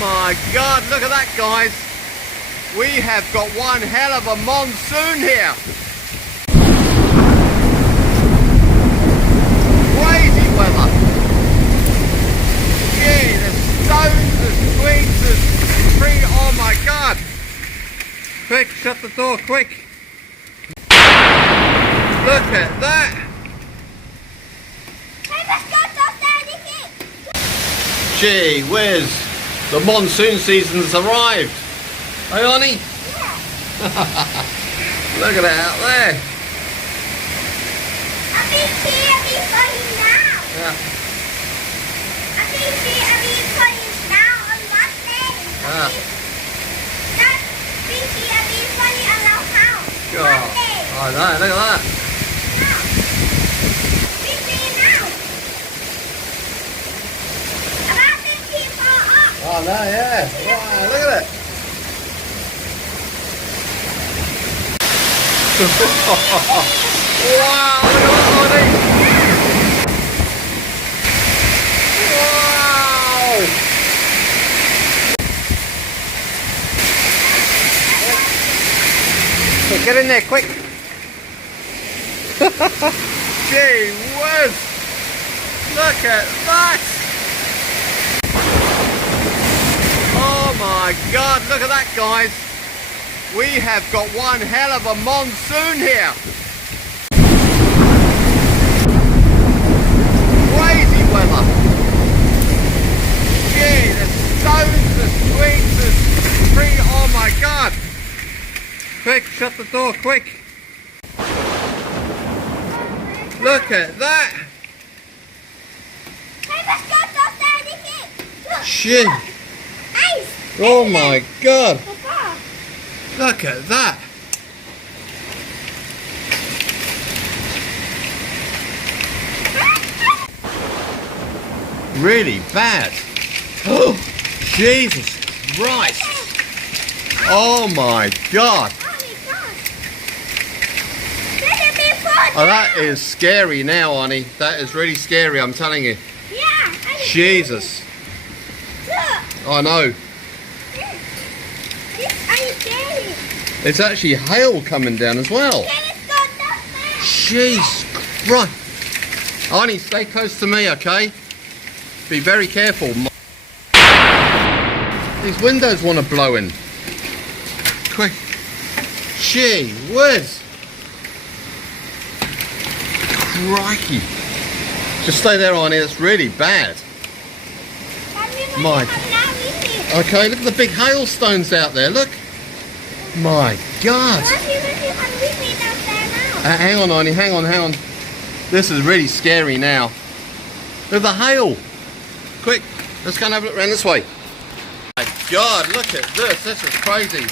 my God, look at that, guys. We have got one hell of a monsoon here. Crazy weather. Gee, there's stones, there's twigs, there's tree. Oh my God. Quick, shut the door, quick. Look at that. Gee whiz, the monsoon season's arrived. Hey, Annie? Yeah. Look at it out there. I'll be funny now. Yeah. I'll be funny now on Monday. Yeah. I'll be funny on our house. God. Monday. Oh, no, look at that. Now. Be now. About 50 for up. Oh, no, yeah. Wow, look at it. Wow, look at that, Annie. Wow. Okay, get in there, quick. Gee whiz. Look at that. Oh my God, look at that, guys. We have got one hell of a monsoon here. Crazy weather. Gee, there's stones, there's twigs, there's tree. Oh my God. Quick, shut the door, quick. Look at that. Hey, let's go downstairs and get. Look. Shit. Ice. Oh my God. Papa. Look at that. Really bad. Oh, Jesus Christ. Oh my God. Oh, that is scary now, Annie. That is really scary, I'm telling you. Yeah. Jesus. Look. I know. This is scary. It's actually hail coming down as well. Okay, let's go downstairs. Jeez Christ. Arnie, stay close to me, okay? Be very careful. These windows want to blow in. Quick. Gee whiz. Crikey. Just stay there, Arnie. It's really bad. My. Okay, look at the big hailstones out there. Look. My God. Hang on, Arnie. Hang on. This is really scary now. Look at the hail. Quick, let's go and have a look around this way. My God, look at this. This is crazy.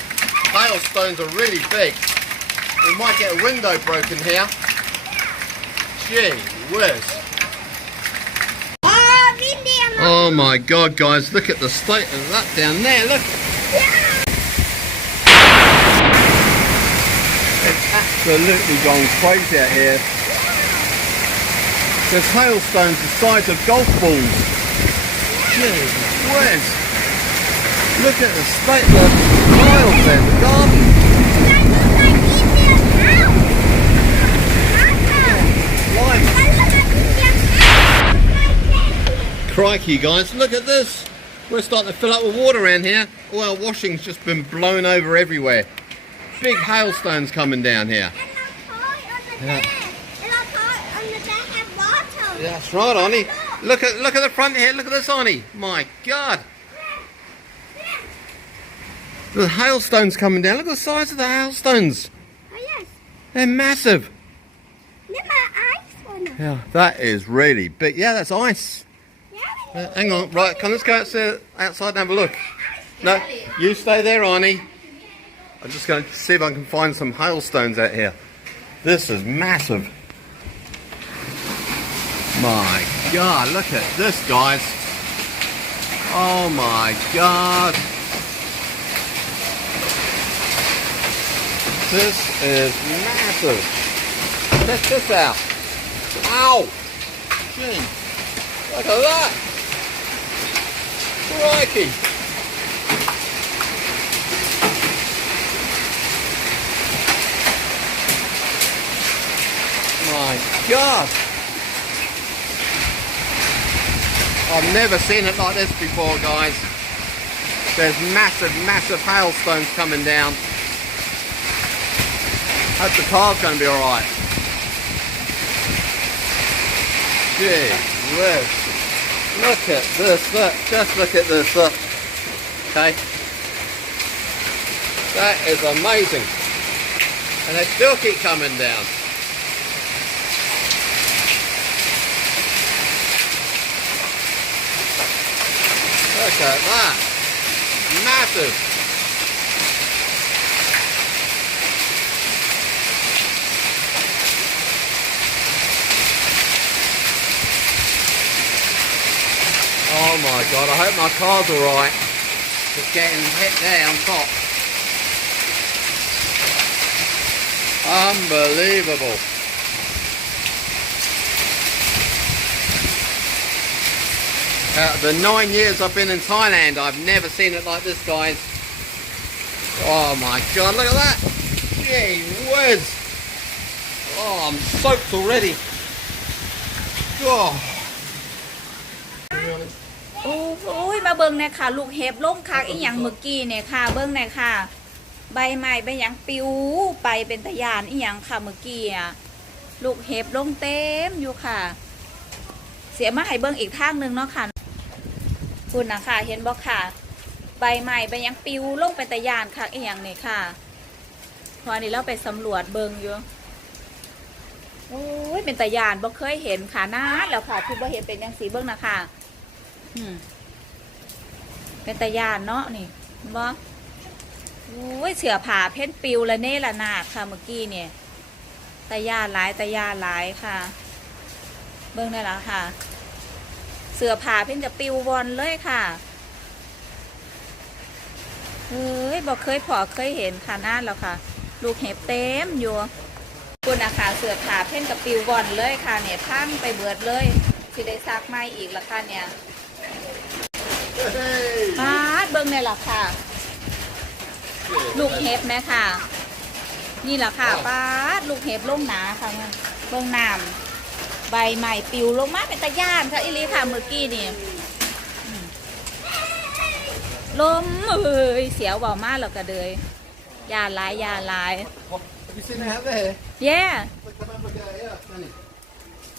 Hailstones are really big. We might get a window broken here. Gee whiz. Oh my God, guys, look at the state of that down there. Look. It's absolutely gone crazy out here. There's hailstones the size of golf balls. Gee whiz. Look at the state of the tiles there, the garden. Crikey, guys, look at this. We're starting to fill up with water around here. All our washing's just been blown over everywhere. Big hailstones coming down here. Yeah. Yeah, that's right, Arnie. Look at the front here. Look at this, Arnie. My God. The hailstones coming down. Look at the size of the hailstones. Oh, yes. They're massive. Look at my ice one. Yeah, that is really big. Yeah, that's ice. Hang on, right, let's go outside and have a look. No, you stay there, Arnie. I'm just going to see if I can find some hailstones out here. This is massive. My God, look at this, guys. Oh my God. This is massive. Check this out. Ow! Gee, look at that. Crikey. my God. I've never seen it like this before, guys. There's massive, massive hailstones coming down. Hope the car's going to be alright. Gee whiz. Look at this, look. Just look at this, look. Okay. That is amazing. And they still keep coming down. Look at that. Massive. Oh my God, I hope my car's alright. Just getting hit there on top. Unbelievable. The 9 years I've been in Thailand, I've never seen it like this, guys. Oh my God, look at that. Gee whiz. Oh, I'm soaked already. Oh. โอ้ยมาเบิ่งเนี่ยค่ะลูกเห็บล่มคักอีหยังเมื่อกี้เนี่ยค่ะเบิ่งเนี่ยค่ะใบไม้ใบหยังปิวไปเป็นตะยานอีหยังค่ะเมื่อกี้อ่ะลูกเห็บล่มเต็มอยู่ค่ะเสียมาให้เบิ่งอีกทางนึงเนาะค่ะคุณนะค่ะเห็นบ่ค่ะใบไม้ใบหยังปิวลงเป็นตะยานค่ะอีหยังนี่ค่ะพอนี้เราไปสำรวจเบิ่งอยู่โอ้ยเป็นตะยานบ่เคยเห็นค่ะนานแล้วค่ะที่บ่เห็นเป็นจังสีเบิ่งนะค่ะเป็นตะยานเนาะนี่บ่โอ้ยเสือผ่าเพ้นปิวละเน่ละนาดค่ะเมื่อกี้เนี่ยตะยานหลายตะยานหลายค่ะเบิ่งได้แล้วค่ะเสือผ่าเพ้นกับปิววอนเลยค่ะเฮ้ยบอกเคยพอเคยเห็นค่ะนานแล้วค่ะลูกเห็บเต็มอยู่คุณนะคะเสือผ่าเพ้นกับปิววอนเลยค่ะเนี่ยพังไปเบิดเลยสิได้ซักไม้อีกละค่ะเนี่ยป้าดเบิ้งในหลักค่ะลูกเห็บไหมค่ะนี่แหละค่ะป้าดลูกเห็บลงหนาค่ะเบิ้งน้ำใบใหม่ปิวลงมาเป็นตะย่านค่ะอิลีค่ะเมื่อกี้นี่ลมเอ้ยเสียวเบามากแล้วก็เลยยาลายยาลาย Have you seen that there? yeah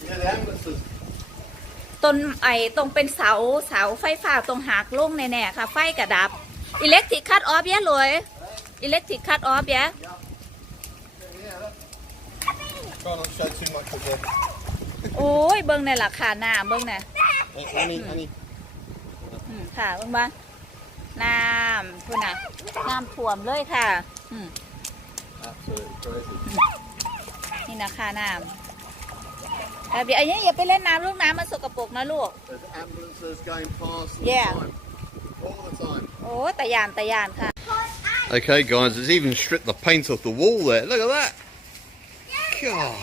Yeah, the ambulances. ต้นตรงเป็นเสาไฟฟ้าตรงหักลงแน่ๆค่ะไฟกระดับอิเล็กทริกคัทออฟเยอะเลยอิเล็กทริกคัทออฟเยอะ Try not to show too much of them. โอ้ยเบิ้งในหลักขาหน้าเบิ้งใน Honey. ค่ะเบิ้งบ้าน้ำคุณน่ะน้ำท่วมเลยค่ะAbsolutely crazy. นี่นะค่ะน้ำเดี๋ยวอันนี้อย่าไปเล่นน้ำลูกน้ำมันสกปรกนะลูก There's ambulances going past all Yeah. the time. All the time. โอ้ตะยานค่ะ Okay, guys, it's even stripped the paint off the wall there. Look at that. God.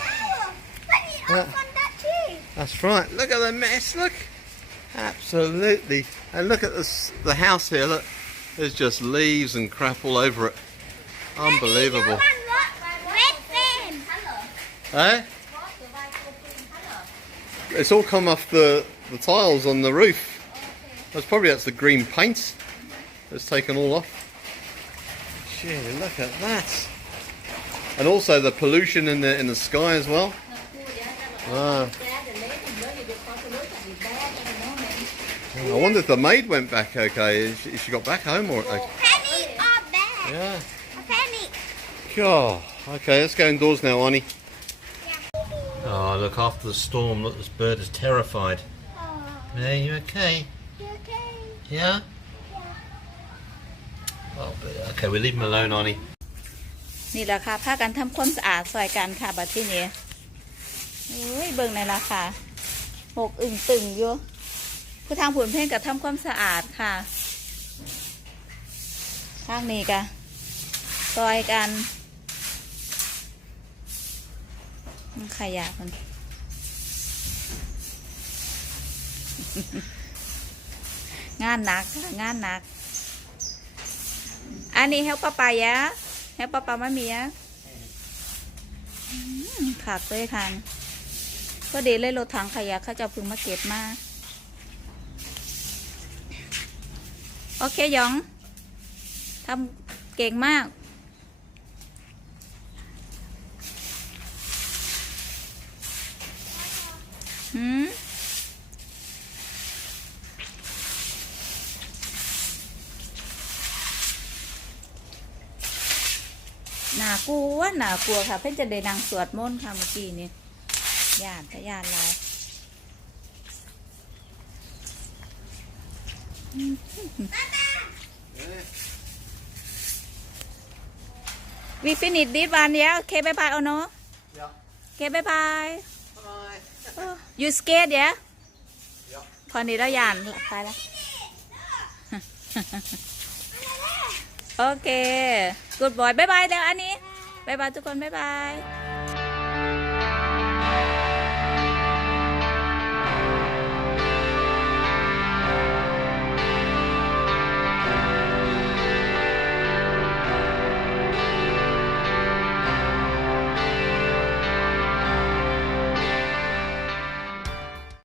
That's right. Look at the mess. Look. Absolutely. And look at the house here. Look. There's just leaves and crap all over it. Unbelievable. Eh? It's all come off the tiles on the roof. That's the green paint that's taken all off. Gee, look at that. And also the pollution in the sky as well. Ah. I wonder if the maid went back okay. If she got back home or okay. Penny or bag? Yeah. A penny. God. Okay, let's go indoors now, Arnie. Oh, look, after the storm, look, this bird is terrified. Oh, Are you okay? you okay? Yeah? Oh, okay, we leave him alone, Arnie. นี่แหละค่ะพากันทำความสะอาดซอยกันค่ะบัดที่นี้โอ้ยเบิ่งในราคาหกอึ่งตึงอยู่ผู้ทางผุนเพ่งกับทำความสะอาดค่ะข้างนี้กะซอยกันขยะมัน งานหนักค่ะงานหนักอันนี้เฮลปะปายะเฮลปะปามามียะขาดเลยค่ะ ก็เดเลยรถถังขยะเขาจะพึ่งมาเก็บมาโอเคหยองทำเก่งมากน่ากลัวค่ะเพิ่งจะได้นั่งสวดมนต์ค่ะเมื่อกี้นี่ย่านลายWe finish this one, yeah? Okay, bye bye, or no? Yeah. Okay, bye bye. Bye. Oh, you scared, yeah? Yeah. พอนี้เราย่านไปแล้ว โอเค good boy บายบายแล้วอันนี้บายบายทุกคนบายบาย